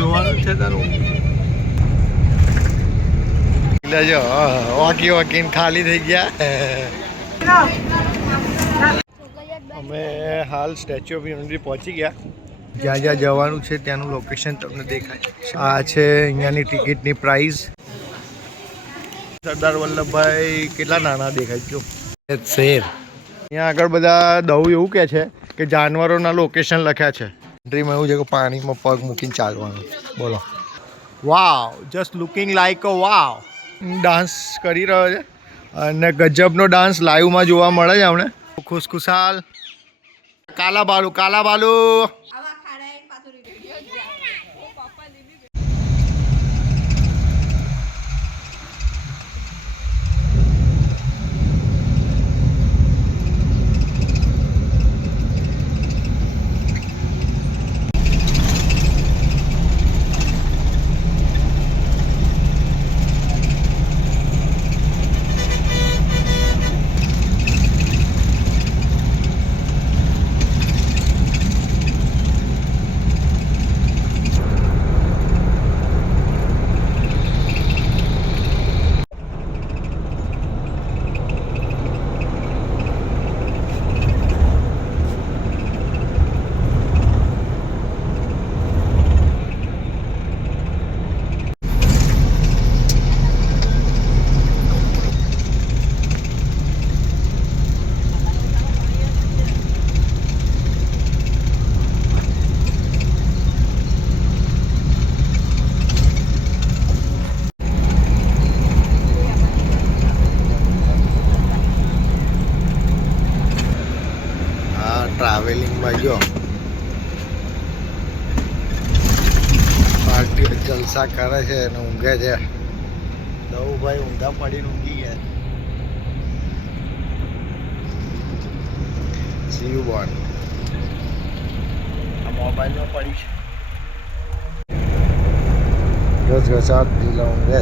જોવાનું છે તારું જો વાકી વાકીને ખાલી થઈ ગયા. અમે હાલ સ્ટેચ્યુ ઓફ યુનિટી પહોંચી ગયા. જ્યાં જ્યાં જવાનું છે ત્યાંનું લોકેશન તમને દેખાય. આ છે અહીંયાની ટિકિટની પ્રાઇસ. સરદાર વલ્લભભાઈ કેટલા નાના દેખાય છે. શેર અહીંયા આગળ બધા દવું એવું કહે છે કે જાનવરોના લોકેશન લખ્યા છે. એન્ટ્રીમાં એવું છે કે પાણીમાં પગ મૂકીને ચાલવાનું. બોલો wow, just looking like a wow. Dance કરી રહ્યો છે અને ગજબનો ડાન્સ લાઈવમાં જોવા મળે છે અમને. ખુશખુશાલ કાલા બાલુ કાલા બાલુ. ટ્રાવેલિંગમાં જો પાર્ટીઓ જલસા કરે છે અને ઊંઘે છે. દવુભાઈ ઊંધા પડીને ઊંઘી ગયા. સીયુ બોન આ મોબાઈલમાં પડી છે. ઘસઘસાટ પેલા ઊંઘે.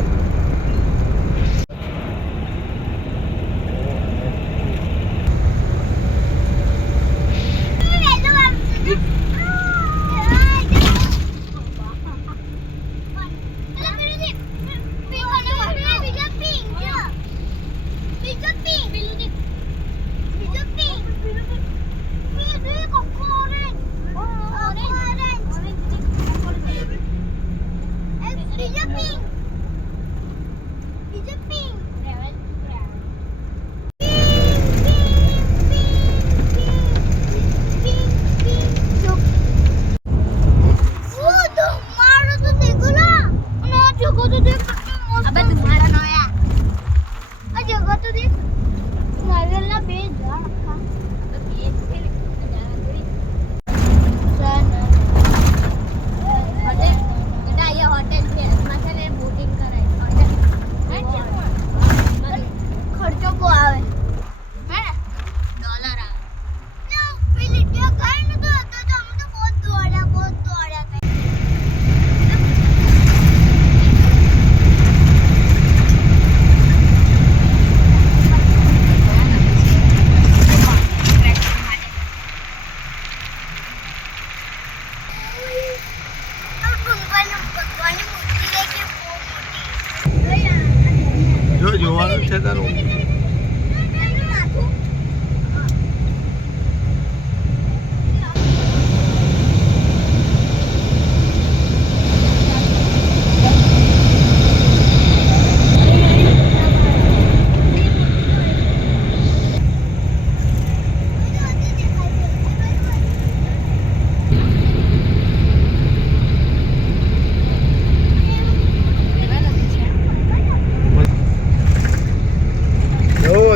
જોવાનું છે તારું.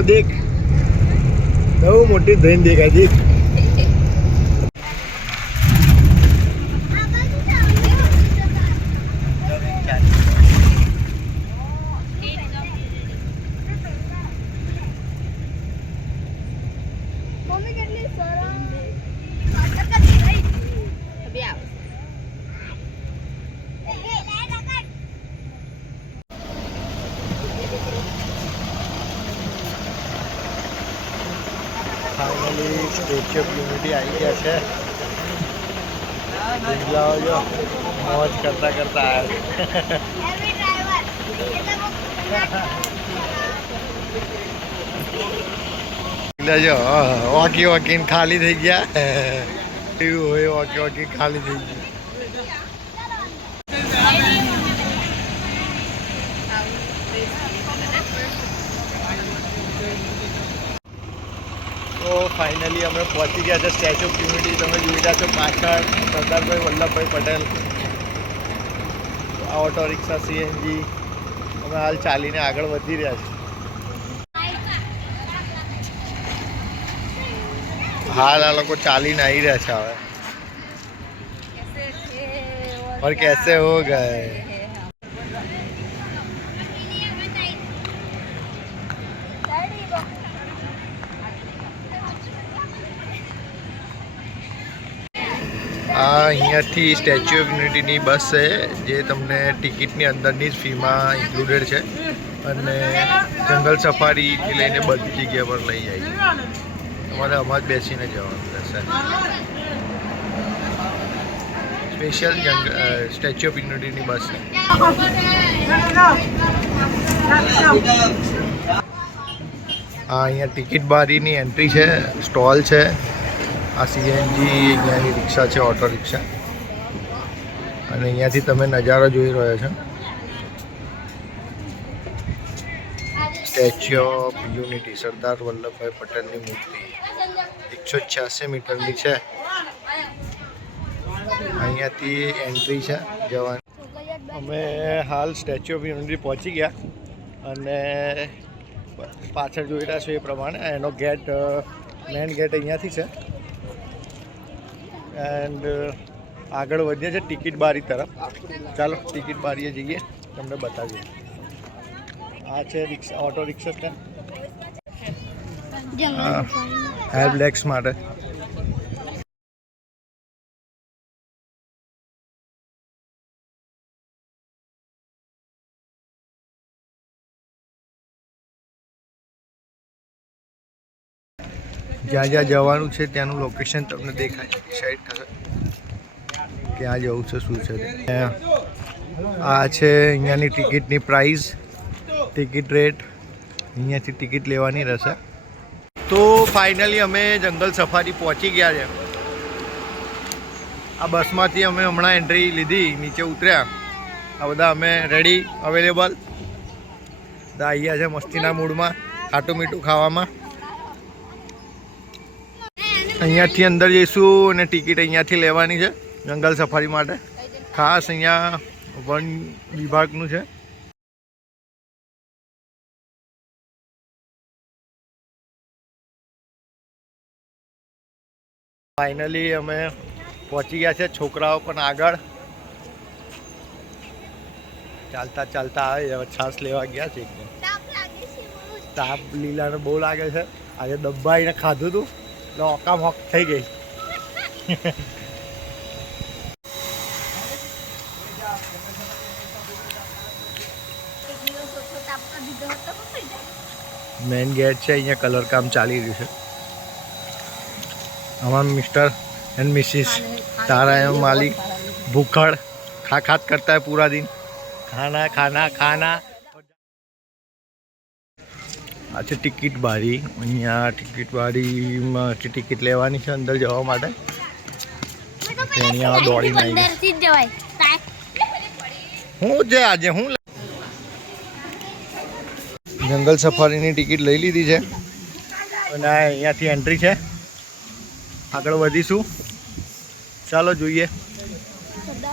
દેખ બહુ મોટી ધન દેખાય. દેખ ફાઇનલી સ્ટેચ્યુ ઓફ યુનિટી આવી ગયા છે. જાઓ જો મોજ કરતા કરતા આવ્યા જો વોકી વોકીને ખાલી થઈ ગયા એવું હોય વોકી વોકી ખાલી થઈ ગયું તો ફાઇનલી અમે પહોંચી ગયા છે સ્ટેચ્યુ ઓફ યુનિટી. તમે જોઈ રહ્યા છો પાછળ Sardarbhai Vallabhbhai Patel. Auto rickshaw CNG અમે હાલ ચાલીને આગળ વધી રહ્યા છીએ. હાલ આ લોકો ચાલીને આવી રહ્યા છે હવે. और कैसे हो गए અહીંયાથી સ્ટેચ્યુ ઓફ યુનિટીની બસ છે જે તમને ટિકિટની અંદરની જ ફીમાં ઇન્ક્લુડેડ છે અને જંગલ સફારીથી લઈને બધી જગ્યા પર લઈ જાય છે. તમારે આમાં જ બેસીને જવાનું રહેશે. સ્પેશિયલ સ્ટેચ્યુ ઓફ યુનિટીની બસ છે. અહીંયા ટિકિટ બારીની એન્ટ્રી છે, સ્ટોલ છે. આ સીએનજી અહીંયાની રિક્ષા છે, ઓટો રિક્ષા. અને અહીંયાથી તમે નજારો જોઈ રહ્યો છો statue of unity. Sardar Vallabhbhai પટેલની મૂર્તિ 186 મીટરની છે. અહીંયાથી એન્ટ્રી છે જવાની. અમે હાલ સ્ટેચ્યુ ઓફ યુનિટી પહોંચી ગયા અને પાછળ જોઈ રહ્યા છો એ પ્રમાણે એનો ગેટ મેઇન ગેટ અહીંયાથી છે. એન્ડ આગળ વધીએ છે ટિકિટ બારી તરફ. ચાલો ટિકિટ બારીએ જઈએ, તમને બતાવીએ. આ છે રિક્ષા, ઓટો રિક્ષા છે હેલ્પ ડેસ્ક માટે. જ્યાં જ્યાં જવાનું છે ત્યાંનું લોકેશન તમને દેખાય છે, ડિસાઈડ થશે ક્યાં જવું છે, શું છે. આ છે અહીંયાની ટિકિટની પ્રાઇસ, ટિકિટ રેટ. અહીંયાથી ટિકિટ લેવાની રહેશે. તો ફાઇનલી અમે જંગલ સફારી પહોંચી ગયા છે. આ બસમાંથી અમે હમણાં એન્ટ્રી લીધી, નીચે ઉતર્યા. આ બધા અમે રેડી અવેલેબલ આવ્યા છે મસ્તીના મૂડમાં, ખાટું મીઠું ખાવામાં. અહીંયાથી અંદર જઈશું અને ટિકિટ અહીંયાથી લેવાની છે જંગલ સફારી માટે. ખાસ અહીંયા વન વિભાગનું છે. ફાઇનલી અમે પહોંચી ગયા છે. છોકરાઓ પણ આગળ ચાલતા ચાલતા આવે. હવે છાસ લેવા ગયા છે. એકદમ તાપ લીલાને બહુ લાગે છે. આજે દબાઈને ખાધું હતું એટલે ઓકામ હોક થઈ ગઈ. મેઇન ગેટ છે, અહીંયા કલર કામ ચાલી રહ્યું છે. हमारा मिस्टर एंड मिसिस तारा एवं मालिक भूखड़ खा खात करता है पूरा दिन. खाना खाना खाना. अच्छा टिकિટ બારી. અહીંયા ટિકિટ બારીમાંથી ટિકિટ લેવાની છે અંદર જવા માટે. અહીંયા દોડીને આવી હું છે આજે હું જંગલ સફારીની ટિકિટ લઈ લીધી છે અને અહીંયાથી એન્ટ્રી છે. આગળ વધીશું. ચાલો જોઈએ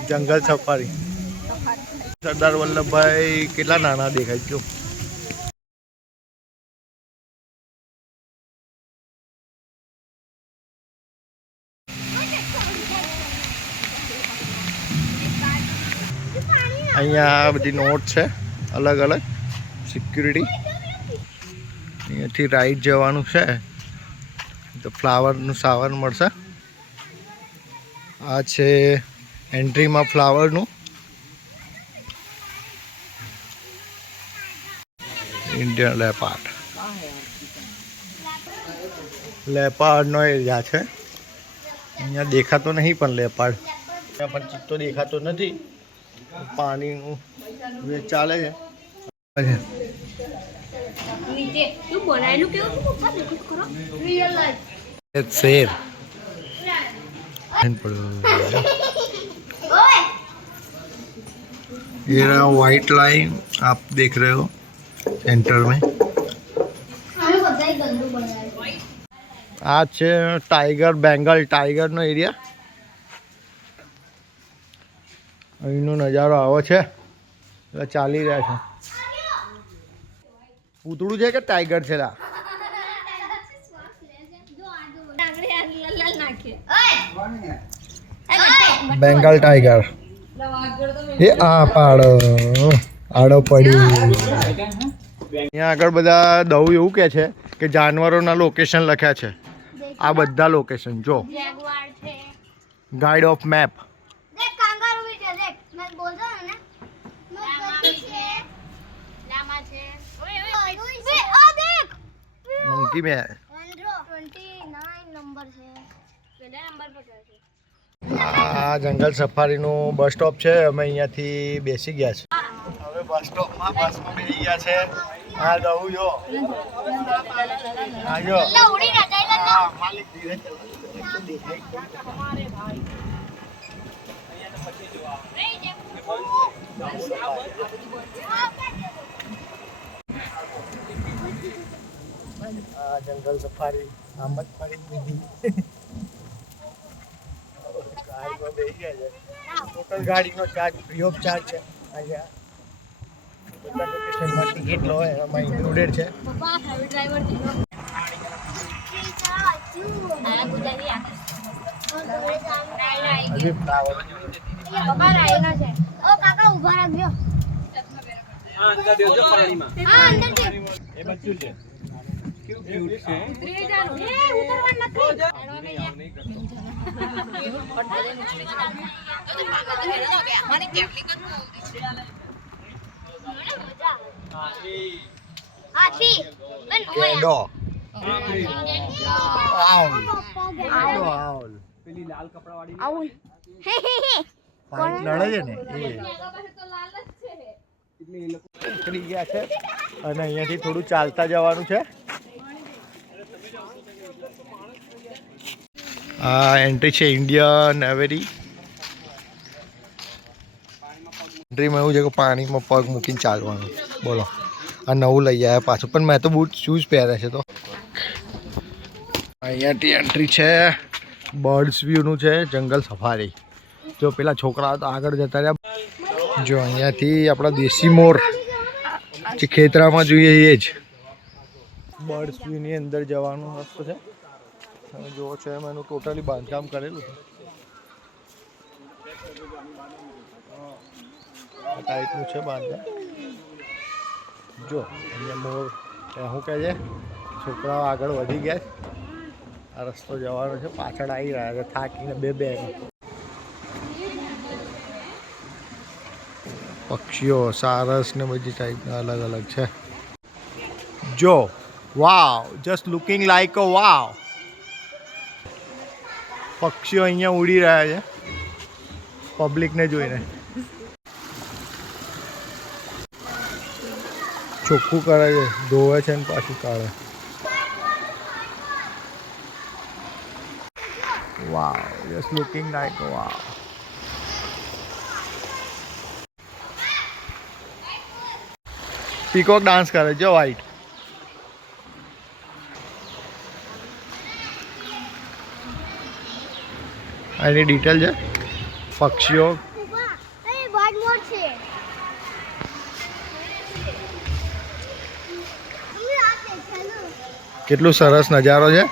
જંગલ સફારી. સરદાર વલ્લભભાઈ કેટલા નાના દેખાય છે. અહીંયા બધી નોટ છે અલગ અલગ સિક્યુરિટી. અહીંયાથી રાઈડ જવાનું છે તો ફ્લાવરનું સાવર મળશે. આ છે એન્ટ્રીમાં ફ્લાવરનું. ઇન્ડિયન લેપાર્ડનો એરિયા છે. અહીંયા દેખાતો નહીં પણ લેપાર્ડ પણ ચિત્તો દેખાતો નથી. પાણીનું ચાલે છે. शेर ये रहा व्हाइट लाइन आप देख रहे हो सेंटर में. आ છે ટાઈગર બેંગલ ટાઈગરનો એરિયા. અહીંનો નજારો આવો છે. ચાલી રહ્યા છે. પૂતળું છે કે ટાઈગર છે? બેંગાલ ટાઈગર એ આ પાડો આડો પડી. અહીંયા આગળ બધા દવ એવું કે છે કે જાનવરોના લોકેશન લખ્યા છે. આ બધા લોકેશન જો ગાઈડ ઓફ મેપ. મંકી મેં આ જંગલ સફારીનું બસ સ્ટોપ છે. અમે અહીંયાથી બેસી ગયા છે. હવે બસ સ્ટોપમાં બસમાં બેસી ગયા છે. આ દઉં જો આ જો માલિક ધીરે જંગલ સફારી આમ જ ફરી દીધી. ગાડીમાં બેસી ગયા છે. ટોટલ ગાડીનો ચાર્જ ફ્રી ઓફ ચાર્જ છે. અહીંયા બધા લોકેશનમાં ટિકિટ લો એમાં ઇન્ક્લુડેડ છે. હજી ફ્લાવર કાકા ઉભા રાખજો. અંદર દેજો પાણીમાં. હા અંદર છે. એ બચ્ચું છે. ક્યુ ક્યુટ છે. ઉતરી જાનો. એ ઉતરવા નથી. હાથી કેડો આઉલ આઉલ પેલી લાલ કપડા વાળી આઉલ પાણી લડે છે ને એ નીકળી ગયા છે. અને અહીંયાથી થોડું ચાલતા જવાનું છે. આ એન્ટ્રી છે ઇન્ડિયન નેવી. એન્ટ્રીમાં એવું છે કે પાણીમાં પગ મૂકીને ચાલવાનું. બોલો આ નવું લઈ આવ્યા પાછું. પણ મેં તો બૂટ શૂઝ પહેર્યા છે. તો અહીંયાથી એન્ટ્રી છે. બર્ડ્સ વ્યૂનું છે જંગલ સફારી. જો પેલા છોકરાઓ તો આગળ જતા રહ્યા. જો અહીંયાથી આપણા દેશી મોર જે ખેતરામાં જોઈએ એ જ બર્ડ્સ વ્યૂની અંદર જવાનો રસ્તો છે. તમે જુઓ છો એમ એનું ટોટલી બાંધકામ કરેલું છે. આ ટાઈપનું છે બાંધકામ. જો અહીંયા મોર શું કહે છે. છોકરાઓ આગળ વધી ગયા. આ રસ્તો જવાનો છે. પાછળ આવી રહ્યા છે થાકીને બે પક્ષીઓ સારસ ને બધી ટાઈપના અલગ અલગ છે. જો વાવ જસ્ટ લુકિંગ લાઈક અ વાવ. પક્ષીઓ અહીંયા ઉડી રહ્યા છે પબ્લિકને જોઈને. ચોખ્ખું કરે છે. ધોવે છે ને પાછું કાઢે. Wow just looking like a wow. Peacock dance કરે છે વ્હાઈટ. એની ડિટેલ છે પક્ષીઓ. કેટલું સરસ નજારો છે.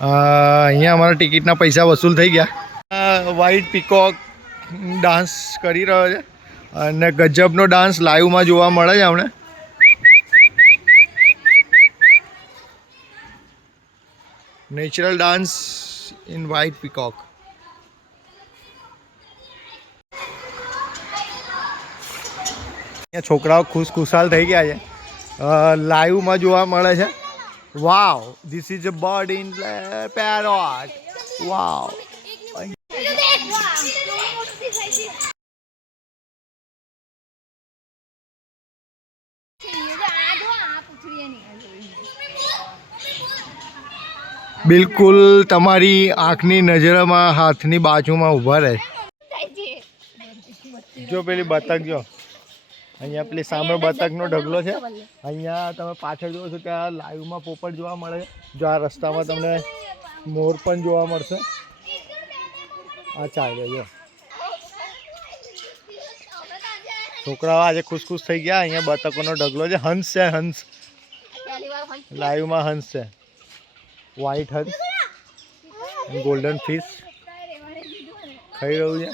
અહીંયા અમારા ટિકિટના પૈસા વસૂલ થઈ ગયા. વ્હાઈટ પીકોક ડાન્સ કરી રહ્યો છે. અને ગજબનો ડાન્સ લાઈવમાં જોવા મળે છે અમને. Natural dance in white peacock. છોકરાઓ ખુશખુશાલ થઈ ગયા છે. લાઈવમાં જોવા મળે છે. Wow this is a bird in parrot. Wow બિલકુલ તમારી આંખની નજરમાં હાથની બાજુમાં ઊભા રહે. જો પેલી બતક જો અહીંયા પેલી સામે બતકનો ઢગલો છે. અહીંયા તમે પાછળ જુઓ છો ત્યાં લાઈવમાં પોપટ જોવા મળે. જો આ રસ્તામાં તમને મોર પણ જોવા મળશે. આ ચાલે જો છોકરાઓ આજે ખુશ થઈ ગયા. અહીંયા બતકોનો ઢગલો છે. હંસ છે, હંસ લાઈવમાં હંસ છે. વ્હાઈટ હંસ ગોલ્ડન ફિશ ખાઈ રહ્યું છે.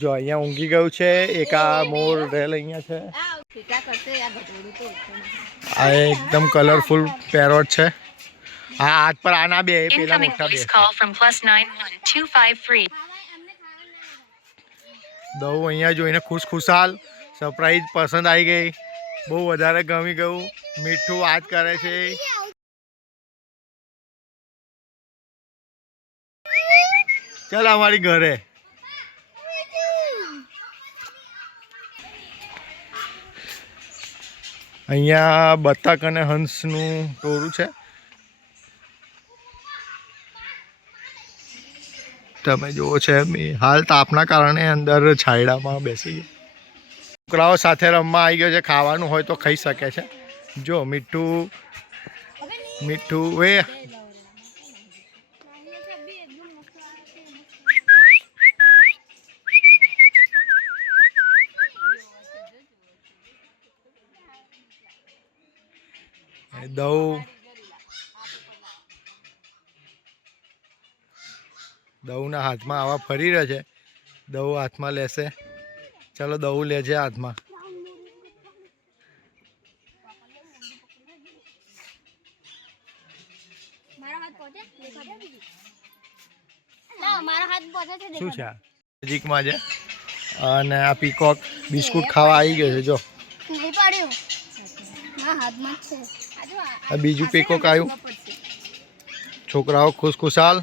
જો અહીંયા ઊંઘી ગયું છે. એક આ મોર રેલ અહીંયા છે. આ એકદમ કલરફુલ પેરોટ છે. આ હાથ પર આના બે પેલા મોટા બે. દઉં અહીંયા જોઈને ખુશખુશાલ સરપ્રાઈઝ પસંદ આવી ગઈ. બહુ વધારે ગમી ગયું. મીઠું વાત કરે છે. ચાલ અમારી ઘરે. અહીંયા બતક અને હંસનું ટોળું છે. તમે જુઓ છે હાલ તાપના કારણે અંદર છાયડામાં બેસી ગયા. છોકરાઓ સાથે રમવા આવી ગયો છે. ખાવાનું હોય તો ખાઈ શકે છે. જો મીઠું મીઠું એ દઉના હાથમાં આવા ફરી રહ્યા છે. દઉ હાથમાં લેશે. ચલો દઉ લેજે હાથમાં. શું છે નજીકમાં છે. અને આ પીકોક બિસ્કુટ ખાવા આવી ગયો છે. જો આ બીજું પીકોક આવ્યું. છોકરાઓ ખુશખુશાલ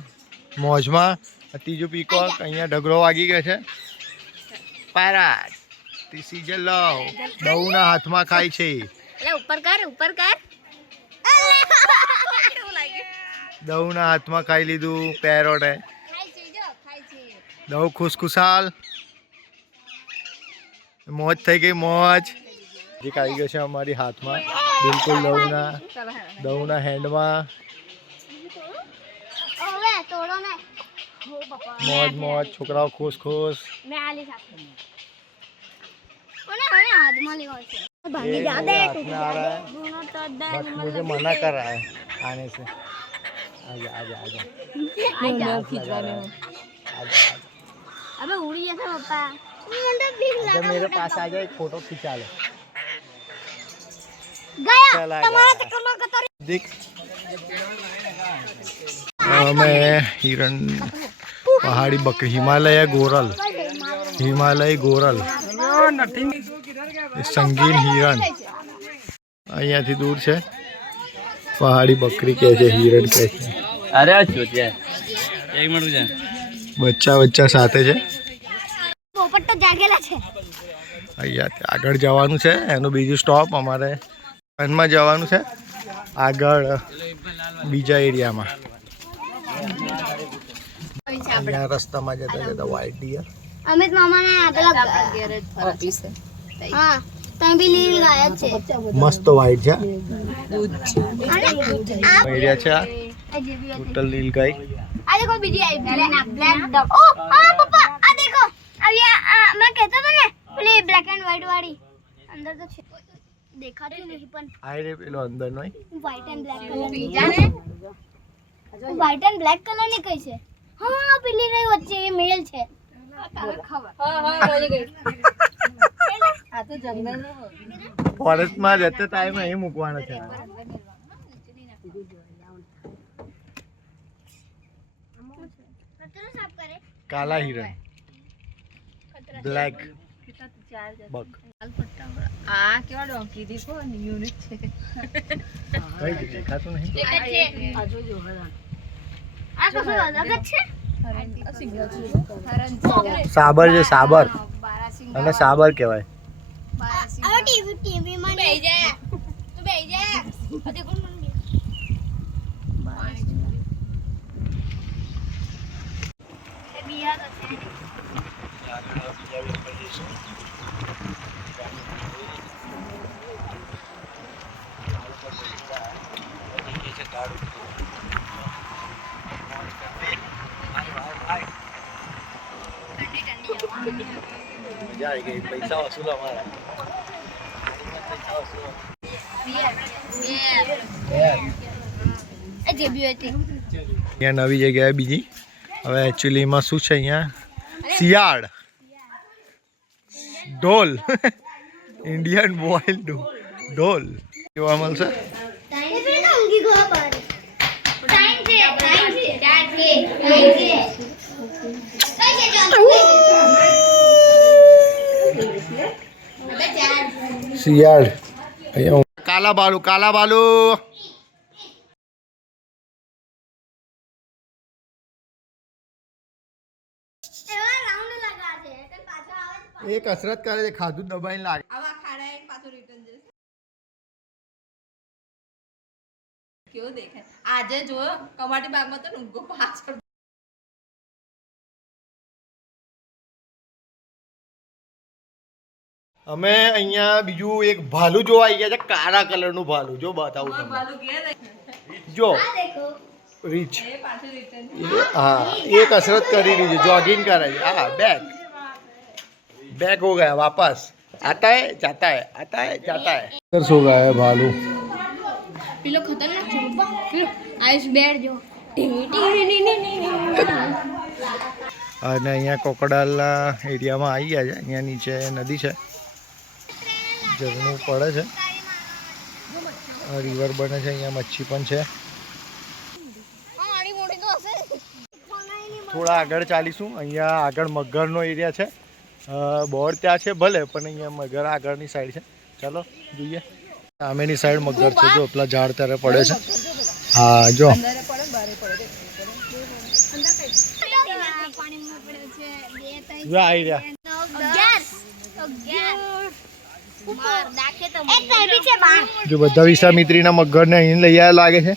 મોજમાં. ત્રીજું પીકોક અહીંયા ઢગલો વાગી ગયો છે. પારાટ તીસી જે લવ દઉના હાથમાં ખાય છે. દઉના હાથમાં ખાઈ લીધું પેરોટે. દઉ ખુશખુશાલ મોજ થઈ ગઈ. મોજ જે આવી ગયો છે અમારી હાથમાં. બિલકુલ દઉના હેન્ડમાં. મોજ મોજ. છોકરાઓ ખુશ. मुझे मना कर रहा है आने से. आजा आजा आजा अबे उड़ी जैसा पापा. जब मेरे पास आ जाए एक फोटो खिंचा ले. गया तुम्हारा देख मैं हिरण पहाड़ी बकरी हिमालय गोरल संगीन हिरण અહીંયાથી દૂર છે. પહાડી બકરી કહે છે, હિરણ કહે છે. અરે ચોચ્યા એક મિનિટ છે. બચ્ચા સાથે છે. પોપટ તો જાગેલા છે. અહીંયાથી આગળ જવાનું છે. એનું બીજું સ્ટોપ અમારે વનમાં જવાનું છે. આગળ બીજા એરિયામાં. અહીંયા રસ્તામાં જતા વ્હાઈટ ડિયર. અમિત મામાને પેલા ઓફિસ છે. હા ત્યાં બી લીલ ગાય છે. મસ્ત વ્હાઈટ છે. એરિયા છે. ટોટલ લીલ ગાય. આ દેખો બીજી આવી બ્લેક ડક. ઓ હા પપ્પા આ દેખો. અહીંયા મેં કહેતો તો ને પેલી બ્લેક એન્ડ વ્હાઈટ વાળી અંદર તો છે. દેખાતી નહીં પણ આઈ રે પેલો અંદર નો વ્હાઈટ એન્ડ બ્લેક કલર બીજા ને વ્હાઈટ એન્ડ બ્લેક કલર ની કઈ છે. હા પેલી રહી વચ્ચે એ મેલ છે. ફોરેસ્ટમાં જતે ટાઈમે અહીં મૂકવાનો છે. કાલા હિરણ બ્લેક બક. આ કેવા ડોંકી દીખો યુનિક છે. કઈ દેખાતું નહીં. આ કશું અલગ જ છે. સાબર છે. સાબર અને સાબર કહેવાય. હવે ટીવી માં બેહી જા. તું બેહી જા. અરે કોણ મને મજા આવી ગઈ. પૈસા વસૂલ અમારા. અહીંયા નવી જગ્યાએ બીજી. હવે એકચ્યુઅલીમાં શું છે અહીંયા શિયાળ ઢોલ ઇન્ડિયન બોઇલ ઢોલ જોવા મળશે. શિયાળ અહીંયા કાલા બાલુ કાલા બાલુ એ કસરત કરે છે ખાધું દબાઈને લાગે. આવા ખાડા એક પાછો રિટર્ન જશે. કેવો દેખાય આજે જો કમાટી બાગમાં તો ઊંઘો પાછળ. અમે અહીંયા બીજું એક ભાલુ જોવા આવી ગયા છે. કાળા કલરનું ભાલુ જો બતાવું તમને. બાલુ ઘેર જો રીચ એ પાછો રિટર્ન. હા એ કસરત કરી રહી છે जॉगिंग कर रही है. हाँ बैक हो गया वापस आता है जाता है आता है जाता है. सो गया है भालू. પેલો ખતરનાક છે પપ્પા. પેલો આયુષ બેડ જો. અને અહીંયા કોકડાલના એરિયામાં આવી ગયા છે. અહીંયા નીચે નદી છે, ઝરણું પડે છે, રિવર બને છે, અહીંયા મચ્છી પણ છે. થોડા આગળ ચાલીશું. અહીંયા આગળ મગરનો એરિયા છે. બોર્ડ ત્યાં છે ભલે, પણ અહીંયા મગર આગળની સાઈડ છે. ચાલો જોઈએ. સામેની સાઈડ મગર છે. જો પેલા ઝાડ ત્યારે પડે છે. હા જો આવી રહ્યા. જો બધા વિશ્વામિત્રીના મગરને અહીં લઈ આવ્યા લાગે છે.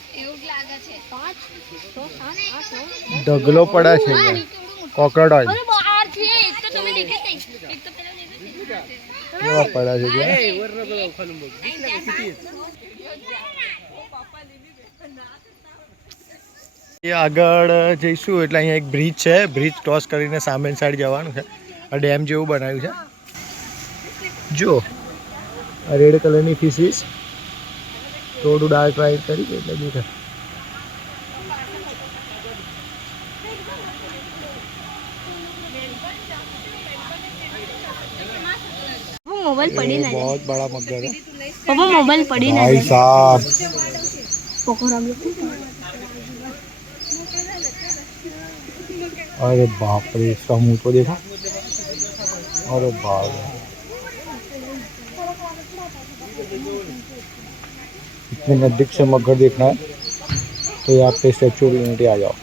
ઢગલો પડે છે કોકરોચ કેવા પડ્યા છે આગળ જઈશું એટલે અહીંયા એક બ્રિજ છે. બ્રિજ ક્રોસ કરીને સામેની સાઈડ જવાનું છે. આ ડેમ જેવું બનાવ્યું છે. જો આ રેડ કલરની ફિશીસ થોડું ડાર્ક રાઈડ કરી એટલે દેખાય. मोबाइल पड़ी ना बहुत बड़ा मगर है पापा. मोबाइल पड़ी ना भाई साहब. अरे बाप रे इसका मुंह तो देखा. अरे बाप रे इतने नजदीक से मगर देखना है तो यहाँ पे स्टैचू ऑफ यूनिटी आ जाओ.